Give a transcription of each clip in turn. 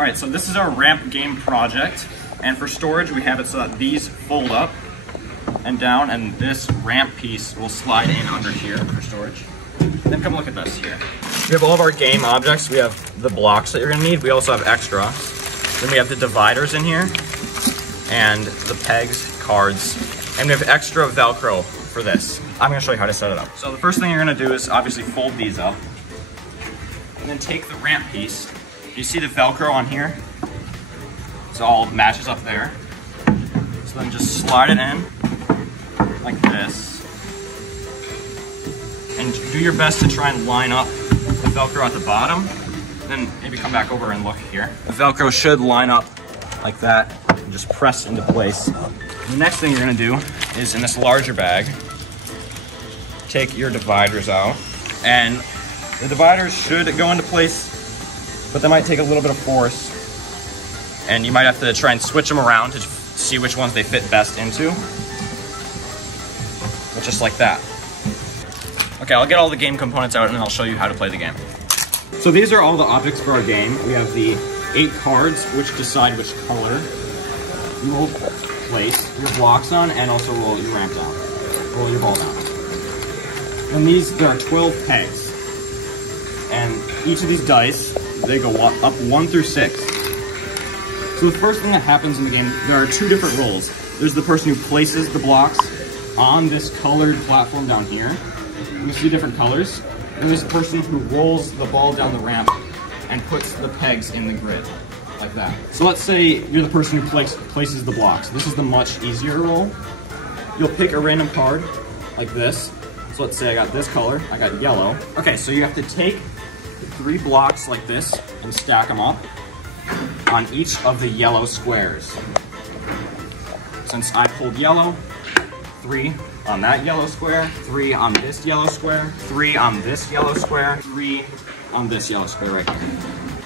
All right, so this is our ramp game project. And for storage, we have it so that these fold up and down, and this ramp piece will slide in under here for storage. Then come look at this here. We have all of our game objects. We have the blocks that you're gonna need. We also have extra. Then we have the dividers in here, and the pegs, cards, and we have extra Velcro for this. I'm gonna show you how to set it up. So the first thing you're gonna do is obviously fold these up, and then take the ramp piece. You see the Velcro on here? It all matches up there. So then just slide it in like this. And do your best to try and line up the Velcro at the bottom. Then maybe come back over and look here. The Velcro should line up like that and just press into place. The next thing you're gonna do is in this larger bag, take your dividers out. And the dividers should go into place, but they might take a little bit of force. And you might have to try and switch them around to see which ones they fit best into. But just like that. Okay, I'll get all the game components out and then I'll show you how to play the game. So these are all the objects for our game. We have the 8 cards, which decide which color you will place your blocks on and also roll your ramp down. Roll your ball down. And there are 12 pegs. And each of these dice, they go up 1 through 6. So the first thing that happens in the game, there are 2 different roles. There's the person who places the blocks on this colored platform down here. You see different colors. And there's the person who rolls the ball down the ramp and puts the pegs in the grid, like that. So let's say you're the person who places the blocks. This is the much easier role. You'll pick a random card, like this. So let's say I got this color, I got yellow. Okay, so you have to take 3 blocks like this and stack them up on each of the yellow squares. Since I pulled yellow, 3 on that yellow square, 3 on this yellow square, 3 on this yellow square, 3 on this yellow square right here.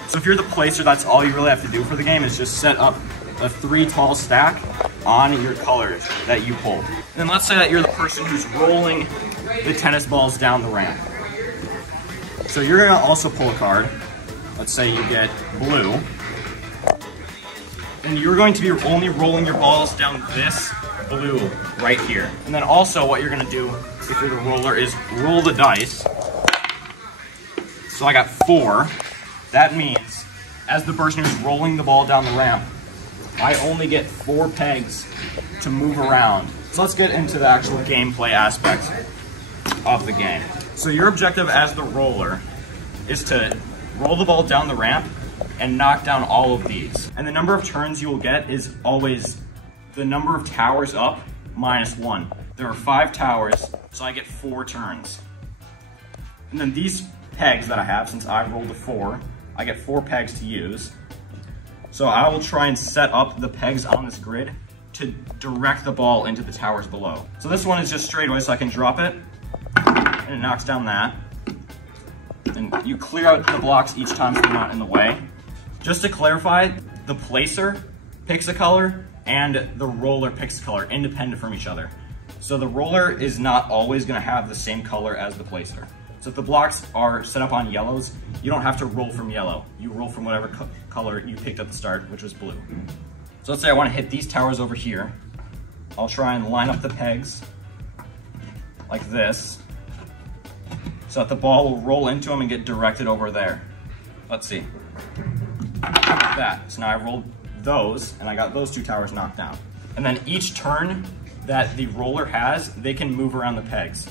So if you're the placer, that's all you really have to do for the game is just set up a 3 tall stack on your colors that you pulled. And then let's say that you're the person who's rolling the tennis balls down the ramp. So you're gonna also pull a card. Let's say you get blue. And you're going to be only rolling your balls down this blue right here. And then also what you're gonna do if you're the roller is roll the dice. So I got 4. That means as the person who's rolling the ball down the ramp, I only get 4 pegs to move around. So let's get into the actual gameplay aspect of the game. So your objective as the roller is to roll the ball down the ramp and knock down all of these. And the number of turns you will get is always the number of towers up minus 1. There are 5 towers, so I get 4 turns. And then these pegs that I have, since I rolled a 4, I get 4 pegs to use. So I will try and set up the pegs on this grid to direct the ball into the towers below. So this one is just straightaway, so I can drop it, and it knocks down that. And you clear out the blocks each time so they're not in the way. Just to clarify, the placer picks a color and the roller picks a color, independent from each other. So the roller is not always gonna have the same color as the placer. So if the blocks are set up on yellows, you don't have to roll from yellow. You roll from whatever color you picked at the start, which was blue. So let's say I wanna hit these towers over here. I'll try and line up the pegs like this, so that the ball will roll into them and get directed over there. Let's see. Like that. So now I rolled those, and I got those 2 towers knocked down. And then each turn that the roller has, they can move around the pegs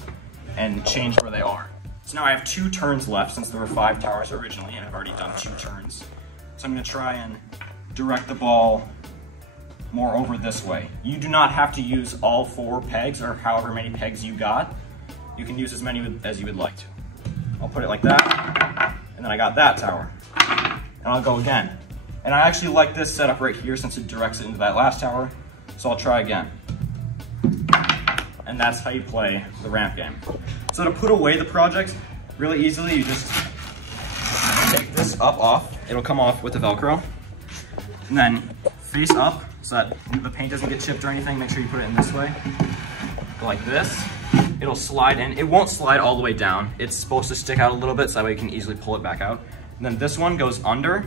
and change where they are. So now I have 2 turns left, since there were 5 towers originally, and I've already done 2 turns. So I'm gonna try and direct the ball more over this way. You do not have to use all 4 pegs, or however many pegs you got. You can use as many as you would like to. I'll put it like that, and then I got that tower. And I'll go again. And I actually like this setup right here since it directs it into that last tower, so I'll try again. And that's how you play the ramp game. So to put away the project really easily, you just take this up off. It'll come off with the Velcro. And then face up so that the paint doesn't get chipped or anything. Make sure you put it in this way. Go like this. It'll slide in. It won't slide all the way down. It's supposed to stick out a little bit so that way you can easily pull it back out. And then this one goes under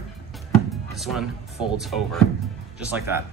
This one folds over, just like that.